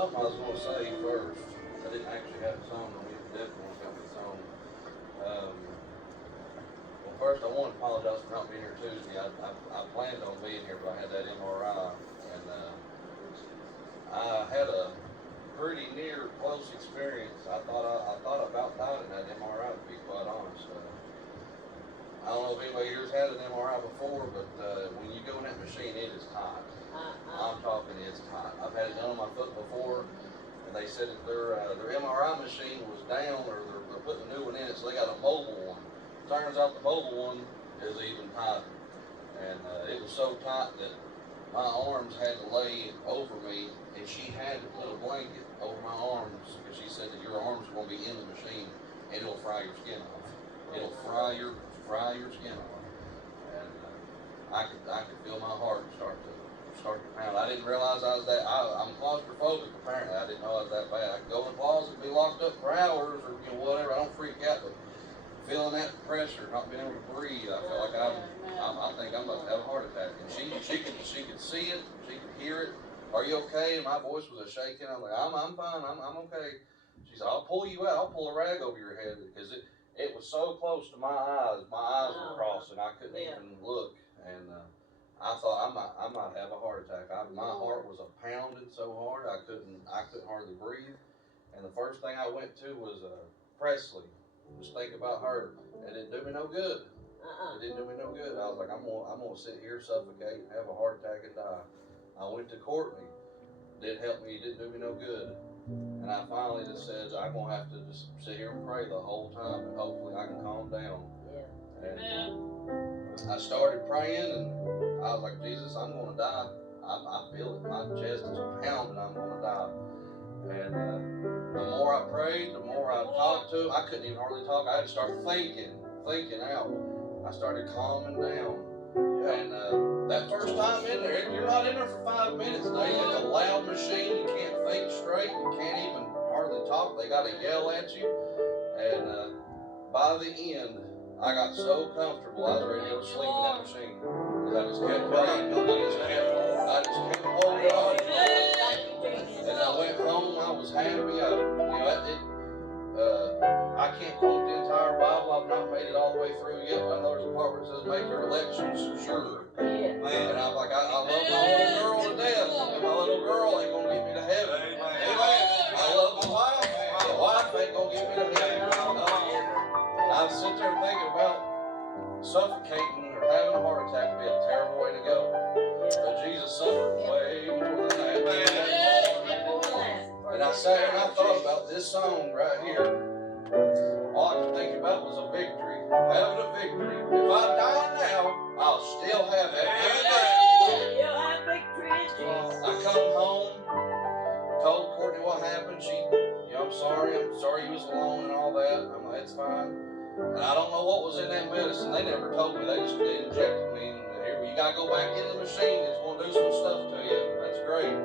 something I was going to say first. I didn't actually have a song on it. Definitely got me a song. Um, well, first, I want to apologize for not being here Tuesday. I planned on being here, but I had that MRI, and I had a pretty near close experience. I thought about dying in that MRI, to be quite honest. I don't know if anybody here's had an MRI before, but when you go in that machine, it is hot. I'm talking, it's hot. I've had it done on my foot before, and they said that their MRI machine was down, or they're putting a new one in it, so they got a mobile one. Turns out the mobile one is even tighter, and it was so tight that my arms had to lay over me, and she had to put a blanket over my arms because she said that your arms are going to be in the machine, and it'll fry your skin off. It'll fry your skin off, and I could feel my heart start to pound. I didn't realize I was that. I'm claustrophobic. Apparently, I didn't know I was that bad. I could go in the closet and be locked up for hours, or whatever. I don't freak out, but feeling that pressure, not being able to breathe, I feel like I think I'm about to have a heart attack. And she could see it, she could hear it. Are you okay? And my voice was a shaking. I'm like, I'm fine. I'm okay. She said, I'll pull you out. I'll pull a rag over your head, because it was so close to my eyes. My eyes were crossing. I couldn't even look. And I thought I might have a heart attack. My heart was pounding so hard I couldn't hardly breathe. And the first thing I went to was Presley. Just think about her. It didn't do me no good. It didn't do me no good. I was like, I'm gonna sit here, suffocate, have a heart attack, and die. I went to Courtney. Didn't help me. Didn't do me no good. And I finally just said, I'm gonna have to just sit here and pray the whole time, and hopefully I can calm down. And I started praying, and I was like, Jesus, I'm gonna die. I feel it. My chest is pounding. I'm gonna die. And the more I prayed, the more I talked to him. I couldn't even hardly talk. I had to start thinking out. I started calming down. And that first time in there, you're not in there for 5 minutes, Dave. It's a loud machine. You can't think straight. You can't even hardly talk. They got to yell at you. And by the end, I got so comfortable, I was ready to go to sleep in that machine. Because I just kept praying. I just kept holding on. And I went home. I was happy. I can't quote the entire Bible. I've not made it all the way through yet. But I know there's a part where it says, "Make your elections sure." And I'm like, I love my little girl to death, and my little girl ain't gonna get me to heaven. Amen. I love my wife. My wife ain't gonna get me to heaven. I was sitting there thinking about suffocating or having a heart attack would be a terrible way to go. But Jesus suffered way more than that. And I sat here and I thought about this song right here. All I could think about was a victory. Having a victory. If I die now, I'll still have that victory. You'll have victory in Jesus. I come home, told Courtney what happened. I'm sorry you was alone and all that. I'm like, it's fine. And I don't know what was in that medicine. They never told me. They just injected me. And here, you gotta go back in the machine. It's gonna do some stuff to you. That's great.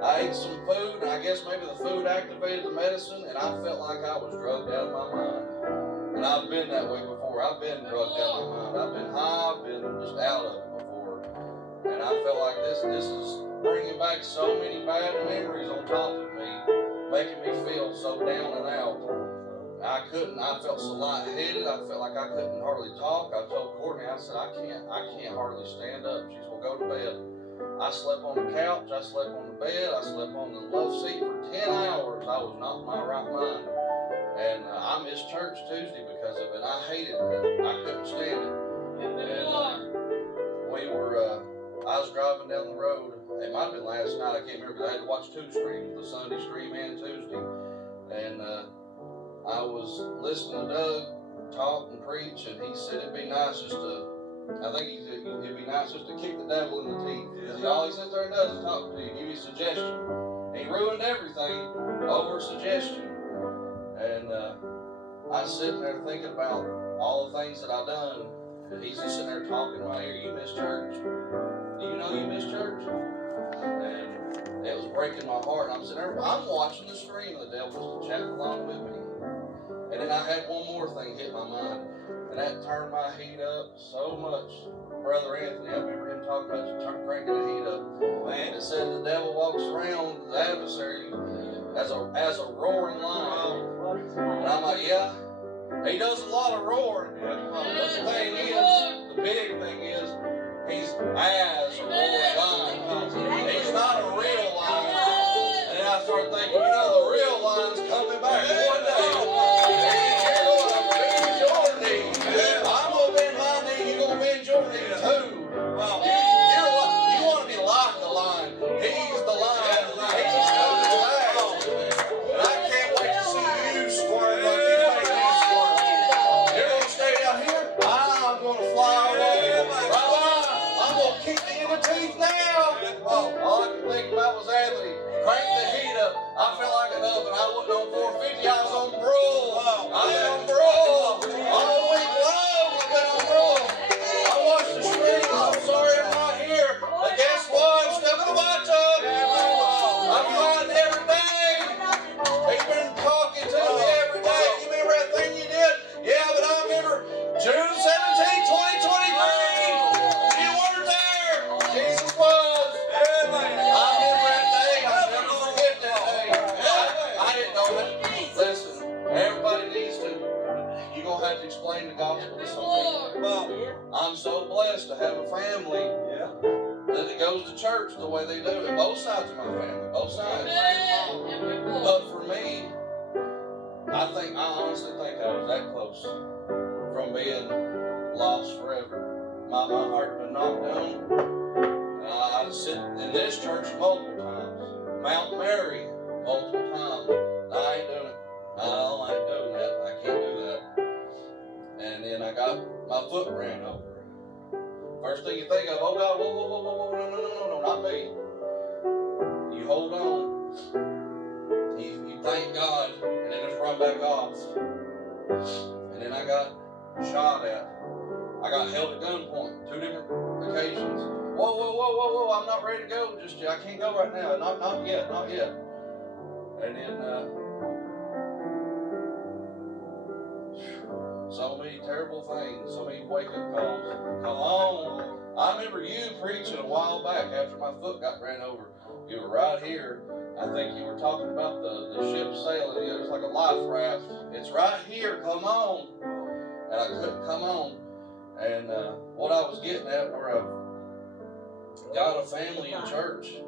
I ate some food, and I guess maybe the food activated the medicine, and I felt like I was drugged out of my mind. And I've been that way before. I've been drugged out of my mind. I've been high. I've been just out of it before. And I felt like this is bringing back so many bad memories on top of me, making me feel so down and out. I felt so lightheaded. I felt like I couldn't hardly talk. I told Courtney, I said, I can't hardly stand up. She said, well, go to bed. I slept on the couch. I slept on the bed. I slept on the love seat for 10 hours. I was not in my right mind. And I missed church Tuesday because of it. I hated it. I couldn't stand it. And I was driving down the road. It might have been last night. I can't remember because I had to watch 2 streams, the Sunday stream and Tuesday. And I was listening to Doug talk and preach, and he said it'd be nice just to, I think he said it'd be nice just to kick the devil in the teeth. Because all he sits there and does is talk to you, give you a suggestion. He ruined everything over a suggestion. And I was sitting there thinking about all the things that I've done, and he's just sitting there talking in my ear. You missed church. Do you know you missed church? And it was breaking my heart. And I'm sitting there, I'm watching the stream, and the devil was chatting along with me. And then I had one more thing hit my mind. And that turned my heat up so much. Brother Anthony, I remember him talking about cranking the heat up. Man, it said the devil walks around the adversary as a roaring lion. And I'm like, yeah, he does a lot of roaring. But the thing is, the big thing is, he's as a roaring lion. He's not a real lion. And then I started thinking, the real lion's coming back one day. I'm going to bend my knee, you're going to bend your knee too. You want to be like the lion. He's the lion. He's coming back. And I can't wait to see you squirm like you made me squirm. You're going to stay out here. I'm going to fly away. Bye-bye. I'm going to kick you in the teeth now. All I could think about was Anthony. Crank the heat up. I felt like an oven. I wasn't on 450. I was on broil. I was on broil. All week long I've been on broil. I watched the stream. I'm sorry I'm not here. But guess what? I'm still going to watch them. I'm fighting every day. He's been talking to me every day. You remember that thing you did? Yeah, but I remember June 17, 2023. You weren't there. Jesus was. I remember that day. I'll never forget that day. I didn't know that. Listen, everybody needs to. You're going to have to explain the gospel to some people. I'm so blessed to have a family that goes to church the way they do. And both sides of my family. Both sides. But for me, I honestly think I was that close from being lost forever. My heart had been knocked down. I was sitting in this church multiple times. Mount Mary multiple times. I ain't doing it. No, I ain't doing that. I can't do that. And then I got my foot ran over. First thing you think of, oh God, whoa, no, not me. You hold on. You thank God, and then just run back off. And then I got shot at. I got held at gunpoint 2 different occasions. Whoa, I'm not ready to go just yet. I can't go right now. Not yet. And then so many terrible things, so many wake-up calls. Come on. I remember you preaching a while back after my foot got ran over. You were right here. I think you were talking about the ship sailing. It was like a life raft. It's right here. Come on. And I couldn't come on. And what I was getting at, where I've got a family in church,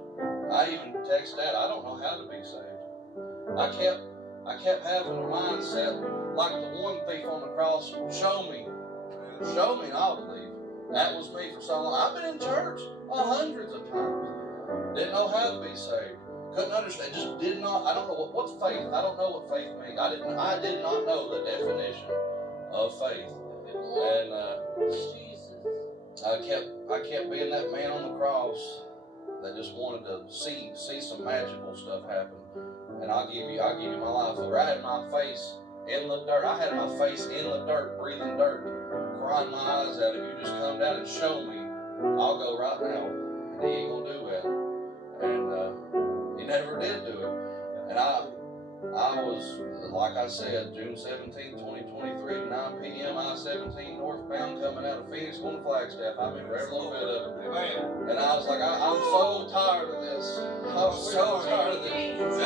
I even text that, I don't know how to be saved. I kept having a mindset like the one thief on the cross, show me and I'll believe. That was me for so long. I've been in church hundreds of times. Didn't know how to be saved. Couldn't understand. Just did not. I don't know what's faith. I don't know what faith means. I did not know the definition of faith. And I kept being that man on the cross that just wanted to see some magical stuff happen. And I'll give you my life over. I had my face in the dirt. I had my face in the dirt, breathing dirt, crying my eyes out. If you just come down and show me, I'll go right now. And he ain't gonna do that. And he never did do it. And I was, like I said, June 17, 2023, 9 p.m. I-17 northbound coming out of Phoenix going to Flagstaff. I remember every little bit of it. Amen. And I was like, I'm so tired of this. I'm so tired of this.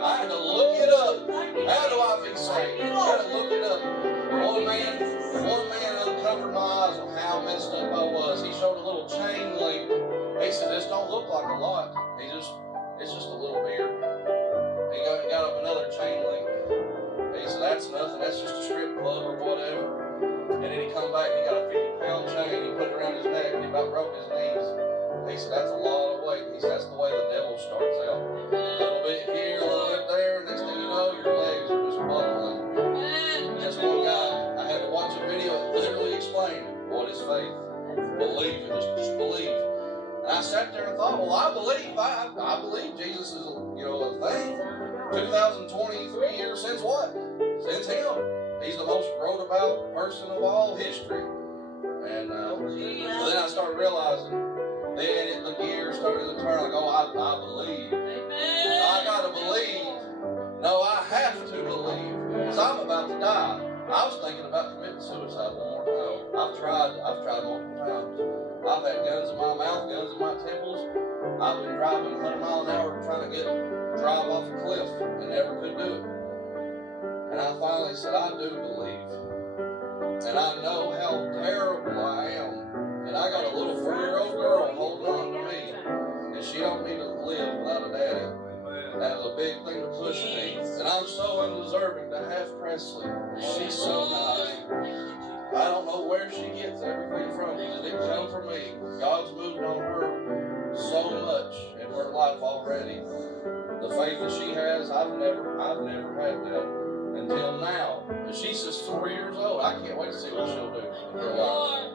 I had to look it up. How do I be saved? I had to look it up. One man uncovered my eyes on how messed up I was. He showed a little chain link. He said, this don't look like a lot. It's just a little beard. He got up another chain link. He said, that's nothing. That's just a strip club or whatever. And then he come back and he got a 50-pound chain. He put it around his neck and he about broke his knees. He said, that's a lot of weight. He said, that's the way the devil starts out. A little bit here, a little bit there. Next thing you know, your legs are just buckling. And this one guy, I had to watch a video that literally explained what is faith. Believe. Just believe. And I sat there and thought, well, I believe Jesus is a thing. 2023 years since what? Since him. He's the most wrote about person of all history. And then I started realizing, then the gears started to turn, like, oh, I believe. Amen. I gotta believe. No, I have to believe. Because I'm about to die. I was thinking about committing suicide one more I've been driving 100 miles an hour trying to drive off a cliff and never could do it. And I finally said, I do believe. And I know how terrible I am. And I got a little 4-year-old girl holding on to me. And she don't need to live without a daddy. That was a big thing to push me. And I'm so undeserving to have Presley. She's so nice. I don't know where she gets everything from because it didn't come from me. God's moved on her so much in her life already. The faith that she has, I've never had that until now. And she's just 4 years old. I can't wait to see what she'll do in her life.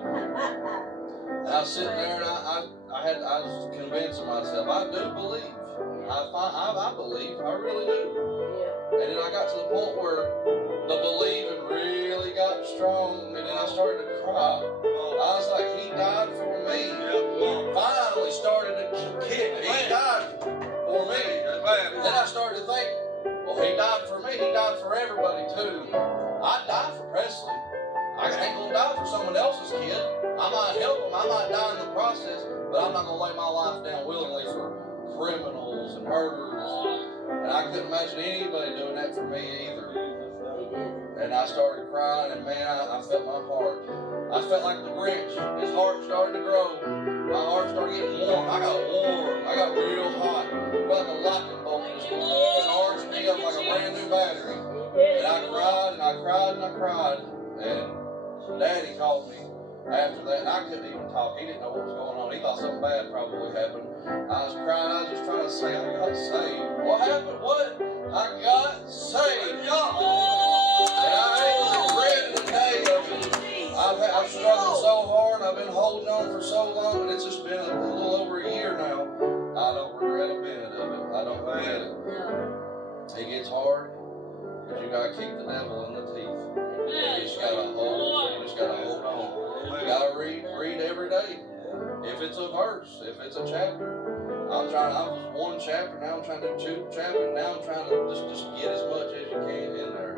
And I was sitting there and I was convincing myself, I do believe. I believe, I really do. And then I got to the point where the believing really got strong, and then I started to cry. I was like, he died for me. Finally started to kick. He died for me. Then I started to think, well, he died for me. He died for everybody too. I died for Presley. I ain't gonna die for someone else's kid. I might help him. I might die in the process, but I'm not gonna lay my life down willingly for criminals and murderers. And I couldn't imagine anybody doing that for me either. And I started crying, and man, I felt my heart. I felt like the Grinch. His heart started to grow. My heart started getting warm. I got warm. I got real hot. Like a lightning bolt just charged me up like a brand new battery. And I cried, and I cried, and I cried. And Daddy called me after that, and I couldn't even talk. He didn't know what was going on. He thought something bad probably happened. I was crying. I was just trying to say, I got saved. What happened? What? I got saved. And I ain't regretting the day of it. I've struggled so hard. I've been holding on for so long, and it's just been a little over a year now. I don't regret a minute of it. I don't regret it. It gets hard, but you gotta kick the devil in the teeth. You just gotta hold. You just gotta hold on. You gotta read every day. If it's a verse, if it's a chapter. I was one chapter, now I'm trying to do 2 chapters, now I'm trying to just get as much as you can in there.